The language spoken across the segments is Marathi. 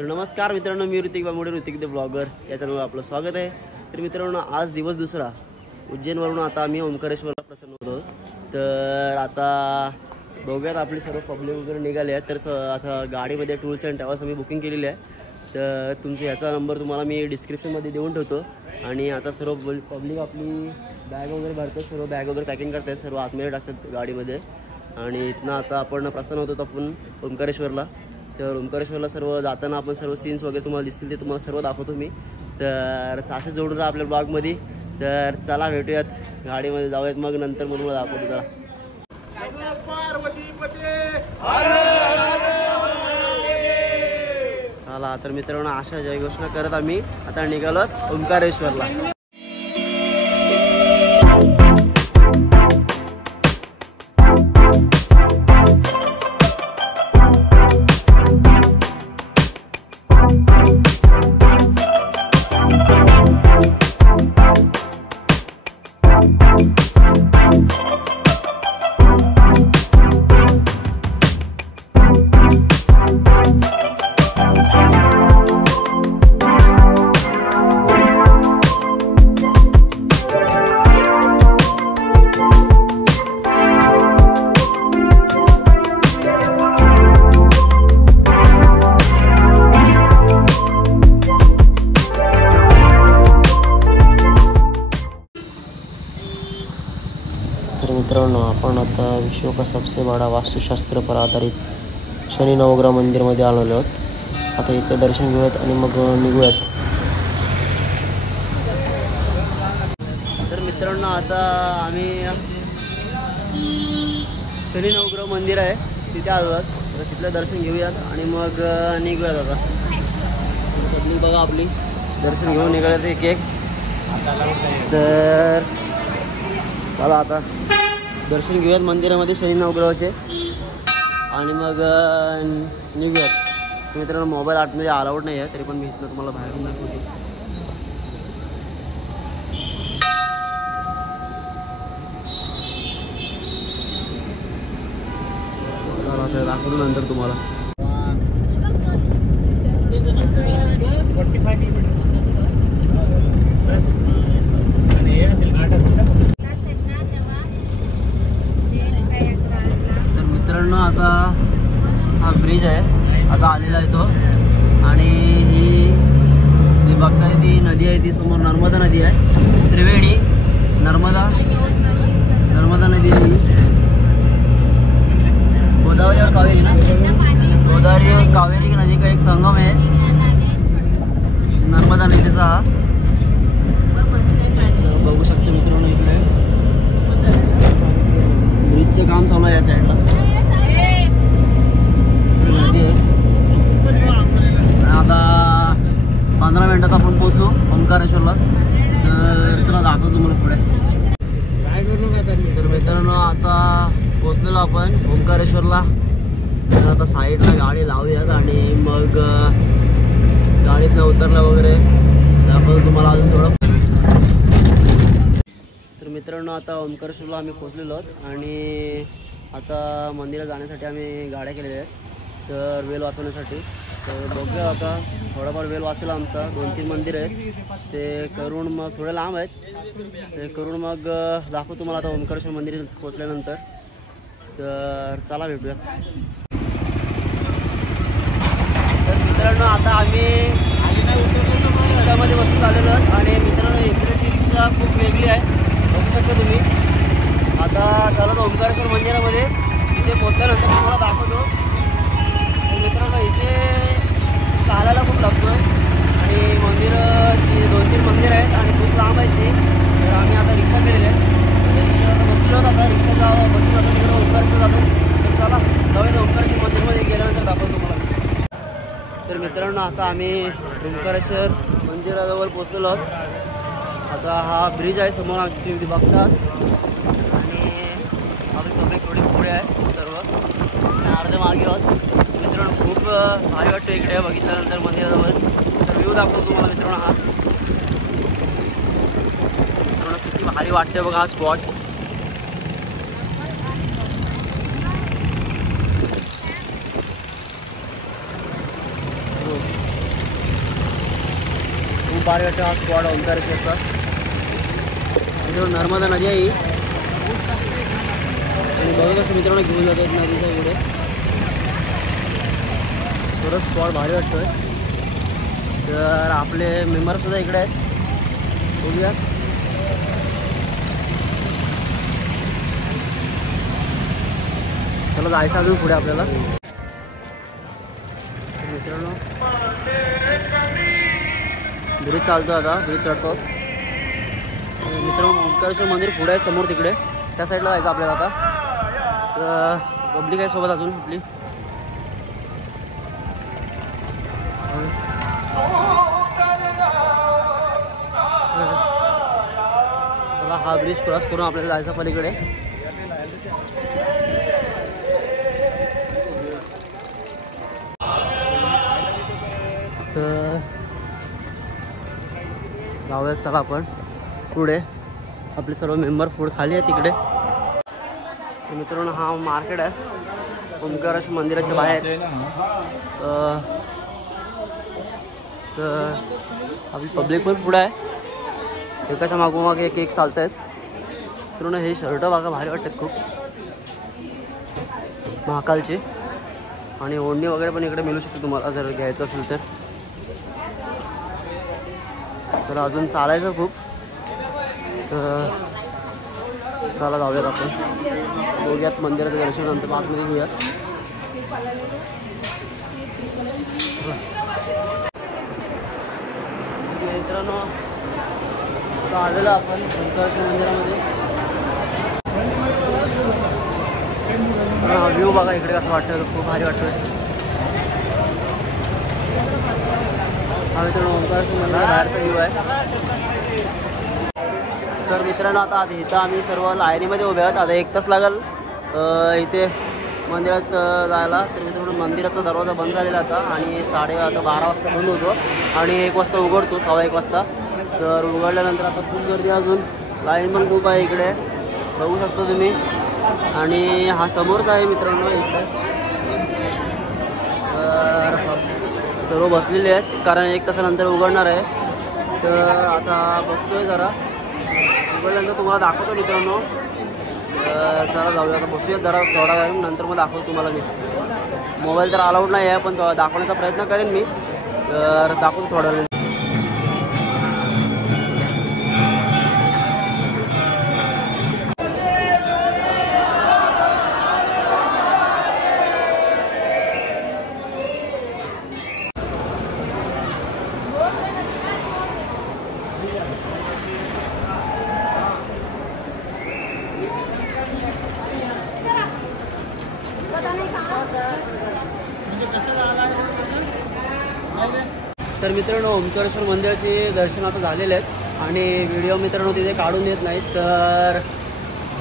तर नमस्कार मित्रांनो, मी ऋतिक बांबोडे, ऋतिक द ब्लॉगर या चॅनलवर आपलं स्वागत आहे. तर मित्रांनो, आज दिवस दुसरा. उज्जैनवरून आता आम्ही ओंकारेश्वरला प्रसन्न होतो. तर आता बघूयात आपली सर्व पब्लिक वगैरे निघाले आहेत. तर आता गाडीमध्ये टूर्स अँड ट्रॅव्हल्स आम्ही बुकिंग केलेली आहे. तर तुमचा ह्याचा नंबर तुम्हाला मी डिस्क्रिप्शनमध्ये देऊन ठेवतो. आणि आता सर्व पब्लिक आपली बॅग वगैरे भरतात, सर्व बॅग वगैरे पॅकिंग करतात, सर्व आतमध्ये टाकतात गाडीमध्ये. आणि इथनं आता आपण प्रस्थान होतो आपण ओंकारेश्वरला. तर ओंकारेश्वरला सर्व जाताना आपण सर्व सीन्स वगैरे तुम्हाला दिसतील ते तुम्हाला सर्व दाखवतो मी. तर असं जोडून राहा आपल्या ब्लॉगमध्ये. तर चला भेटूयात, गाडीमध्ये जाऊयात, मग नंतर मग तुम्हाला दाखवतो. चला तर मित्रांनो, अशा जय घोषणा करत आम्ही आता निघालो ओंकारेश्वरला. तर मित्रांनो, आपण आता विश्व का सबसे बड़ा वास्तुशास्त्र पर आधारित शनी नवग्रह मंदिरमध्ये आलेलो आहोत. आता इथं दर्शन घेऊयात आणि मग निघूयात. तर मित्रांनो, आता आम्ही शनी नवग्रह मंदिर आहे तिथे आलो आहोत. तर तिथलं दर्शन घेऊयात आणि मग निघूयात. आता पब्लिक बघा आपली दर्शन घेऊन निघाल्यात एक एक. तर चला आता दर्शन घेऊयात मंदिरामध्ये शनी नवग्रहाचे आणि मग निघूयात. मित्रांनो, मोबाईल आतमध्ये अलाउड नाही आहे, तरी पण मी इथलं तुम्हाला बाहेरून दाखवतो. चला तर दाखवतो नंतर तुम्हाला. मित्रांनो, आता हा ब्रिज आहे, आता आलेला आहे तो. आणि ही बघताय ती नदी आहे, ती समोर नर्मदा नदी आहे. त्रिवेणी नर्मदा नदी आहे. गोदावरी और कावेरी ना, गोदावरी और कावेरी नदी का एक संगम आहे नर्मदा नदीचा. हा बघू शकतो मित्रांनो, इकडे ब्रिजचं काम चालू आहे या साईडला. आता 15 मिनिटात आपण पोहोचू ओंकारेश्वरला. तर चला दाखवतो तुम्हाला पुढे. तर मित्रांनो, आता पोहोचलेलो आपण ओंकारेश्वरला. तर आता साईडला गाडी लावूयात आणि मग गाडीतनं उतरला वगैरे दाखवतो तुम्हाला अजून थोडं. तर मित्रांनो, आता ओंकारेश्वरला आम्ही पोहोचलेलो आहोत आणि आता मंदिरात जाण्यासाठी आम्ही गाड्या केलेल्या आहेत, तर वेळ वाचवण्यासाठी. तर बघूया आता थोडाफार वेळ वाचला आमचा. 2-3 मंदिर आहेत ते करून मग थोडे लांब आहेत, ते करून मग दाखवतो तुम्हाला आता ओंकारेश्वर मंदिर पोचल्यानंतर. तर चला भेटूया. तर मित्रांनो, आता आम्ही रिक्षामध्ये बसून आलेलो आहोत आणि मित्रांनो, इकडेची रिक्षा खूप वेगळी आहे, बघू शकता तुम्ही. आता चालत ओंकारेश्वर मंदिरामध्ये तिथे पोचल्यानंतर तुम्हाला दाखवतो. मित्रांनो, इथे चालायला खूप लागतो आणि मंदिर 2-3 मंदिर आहेत आणि खूप लांब आहेत ते. तर आम्ही आता रिक्षा केलेली आहे, रिक्षावर बसलो. आता रिक्षा बसून आता तिकडे ओंकारेश्वर जातो. तर चला जाऊया ओंकारेश्वर मंदिरमध्ये गेल्यानंतर दाखवतो तुम्हाला. तर मित्रांनो, आता आम्ही ओंकारेश्वर मंदिराजवळ पोचलेलो आहोत. आता हा ब्रिज आहे समोर आमची तुम्ही बघता आणि आम्ही सगळे थोडी पुढे आहे सर्व अर्धे मागे आहोत. मित्रांनो, खूप भारी वाटतं इकडे बघितल्यानंतर मंदिराजवळ. तर व्ह्यू दाखवतो तुम्हाला मित्रांनो. हा मित्रांनो, किती भारी वाटते बघा हा स्पॉट. भारी वाटतं हा स्पॉट ओंकारेश्वरचा. नर्मदा नदी आहे आणि बघा कसं मित्रांनो घेऊन जातात नदीच्या इकडे. थोडं स्पॉट भारी वाटतोय. तर आपले मेंबरसुद्धा इकडे आहेत, बघूया. चला जायचं अजून पुढे आपल्याला. मित्रांनो ब्रिज चालतो, आता ब्रिज चढतो. मित्रांनो ओंकारेश्वर मंदिर पुढे आहे समोर, तिकडे त्या साईडला जायचं आपल्याला आता. तर पब्लिक आहे सोबत अजून आपली. मला हा ब्रिज क्रॉस करून आपल्याला जायचं पलीकडे. तर जाऊयात चला आपण पुढे. आपले सर्व मेंबर पुढे खाली आहे तिकडे. मित्रांनो हा मार्केट आहे ओंकारेश्वर मंदिराच्या बाहेर. तर आपली पब्लिक पण पुढे आहे, एकाच्या मागोमागे एक चालत आहेत. मित्रांनो हे शर्ट बघा भारी वाटतात खूप, महाकालचे. आणि ओढणी वगैरे पण इकडे मिळू शकते तुम्हाला जर घ्यायचं असेल तर. तर अजून चालायचं खूप, तर चला जाऊयात आपण. बघूयात मंदिराचं दर्शन नंतर आतमध्ये घेऊयात. मित्रांनो आलेलो आपण ओंकारेश्वर मंदिरामध्ये. व्ह्यू बघा इकडे कसं वाटतं, खूप भारी वाटतोय. हा मित्रांनो ओंकारेश्वर मंदिर बाहेरचा व्ह्यू आहे. तर मित्रांनो आता इथं आम्ही सर्व लाईनीमध्ये उभे आहोत. आता 1 तास लागेल इथे मंदिरात जायला. तर मित्रांनो मंदिराचा दरवाजा बंद झालेला आता आणि 12:30 वाजता बंद होतो आणि 1 वाजता उघडतो, 1:15 वाजता. तर उघडल्यानंतर आता खूप गर्दी, अजून लाईन पण खूप आहे इकडे, बघू शकता तुम्ही. आणि हा समोरच आहे मित्रांनो इकडे. तर सर्व बसलेले आहेत कारण 1 तासानंतर उघडणार आहे. तर आता बघतोय जरा, उघडल्यानंतर तुम्हाला दाखवतो मित्रांनो. चला जाऊया आता, बसूया जरा थोडा वेळ, नंतर मग दाखवतो तुम्हाला मी. मोबाईल तर अलाउड नाही आहे पण दाखवण्याचा प्रयत्न करेन मी. तर दाखवतो थोडा वेळ. तर मित्रांनो ओंकारेश्वर मंदिराचे दर्शन आता झालेले आहेत आणि व्हिडिओ मित्रांनो तिथे काढून देत नाहीत. तर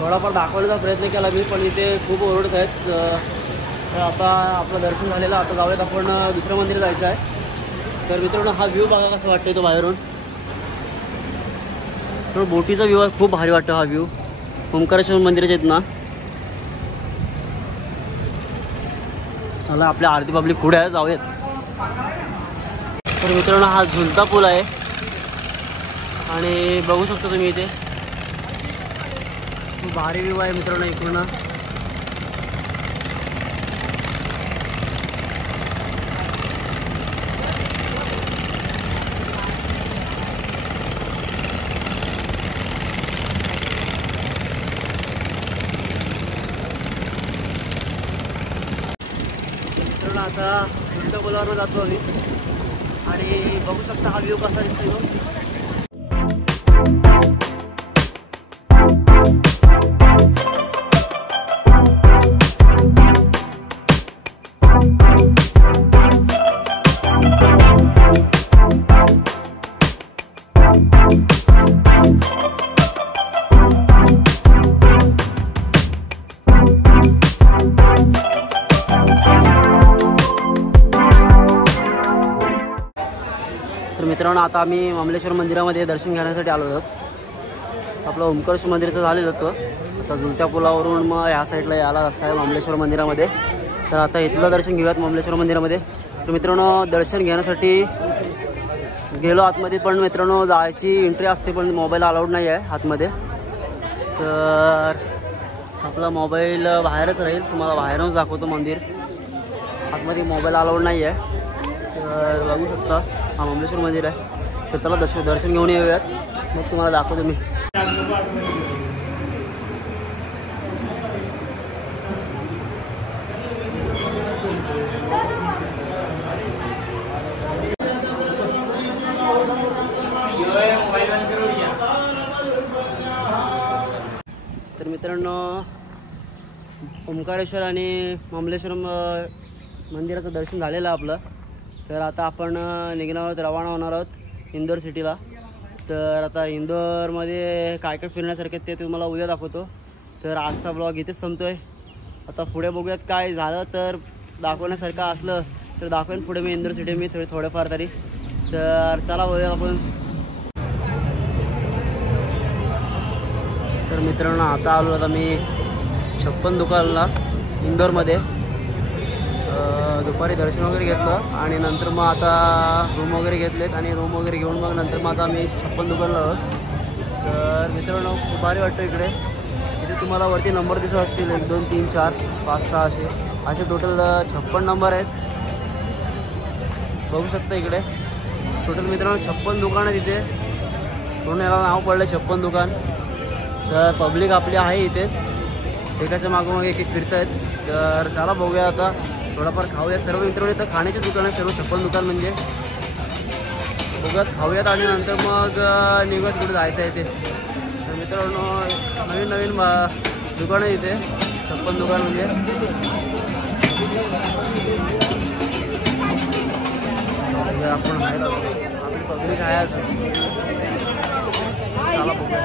थोडाफार दाखवण्याचा प्रयत्न केला मी, पण इथे खूप ओरडत आहेत. तर आता आपलं दर्शन झालेलं, आता जाऊयात आपण दुसऱ्या मंदिर जायचं आहे. तर मित्रांनो हा व्ह्यू बघा कसं वाटतं तो बाहेरून. तर बोटीचा व्ह्यू आहे, खूप भारी वाटतं हा व्ह्यू ओंकारेश्वर मंदिराच्या आहेत ना. चला आपल्या आरती पब्लिक पुढे आहे, जाऊयात. तर मित्रांनो हा झुलता पूल आहे आणि बघू शकता तुम्ही इथे खूप भारी व्ह्यू आहे मित्रांनो इकडून. मित्रांनो आता झुलता पुलावर जातो आम्ही आणि बघू शकता हा व्ह्यू कसा दिसतो. तर मित्रांनो आता आम्ही मामलेश्वर मंदिरामध्ये दर्शन घेण्यासाठी आलो आहोत. आपलं ओंकारेश्वर मंदिराचं झालेलं होतं. आता झुलत्या पुलावरून मग ह्या साईडला यायला रस्ता आहे मामलेश्वर मंदिरामध्ये. तर आता इथलं दर्शन घेऊयात मामलेश्वर मंदिरामध्ये. तर मित्रांनो दर्शन घेण्यासाठी गेलो आतमध्ये, पण मित्रांनो जायची एंट्री असते पण मोबाईल अलाउड नाही आहे आतमध्ये. तर आपला मोबाईल बाहेरच राहील, तुम्हाला बाहेरूनच दाखवतो मंदिर. आतमध्ये मोबाईल अलाउड नाही आहे. तर बघू शकता हा ममलेश्वर मंदिर आहे. तर चला दर्शन घेऊन येऊयात, मग तुम्हाला दाखवतो मी. तर मित्रांनो ओंकारेश्वर आणि ममलेश्वर मंदिराचं दर्शन झालेलं आहे आपलं. तर आता आपण निघणार आहोत, रवाना होणार आहोत इंदोर सिटीला. तर आता इंदोरमध्ये काय काय फिरण्यासारखे ते तुम्हाला उद्या दाखवतो. तर आजचा ब्लॉग इथेच संपतो आहे. आता पुढे बघूयात काय झालं, तर दाखवण्यासारखं असलं तर दाखवेन पुढे मी इंदोर सिटी मी थोडेफार तरी. तर चला बघूया आपण. तर मित्रांनो आता आलो आता मी 56 दुकानला इंदोरमध्ये. दुपारी दर्शन वगैरे घेतलं आणि नंतर मग आता रूम वगैरे घेतलेत आणि रूम वगैरे घेऊन मग नंतर मग आता आम्ही 56 दुकानला आहोत. तर मित्रांनो खूप भारी वाटतं इकडे. इथे तुम्हाला वरती नंबर दिसत असतील 1 2 3 4 5 6 असे टोटल 56 नंबर आहेत. बघू शकता इकडे टोटल मित्रांनो 56 दुकान आहेत इथे. म्हणून याला नाव पडलं 56 दुकान. तर पब्लिक आपली आहे इथेच, एकाच्या मागोमागे एक फिरत आहेत. तर चला बघूया आता थोडाफार खाऊया. सर्व मित्रांनो इथं खाण्याचे दुकान आहे, सर्व 56 दुकान म्हणजे. बघूयात खाऊयात आणि नंतर मग निघूयात कुठे जायचं आहे ते. तर मित्रांनो नवीन नवीन दुकान आहे इथे 56 दुकान म्हणजे. आपण आहे आपली पब्लिक आहे अजून. चला बघूया.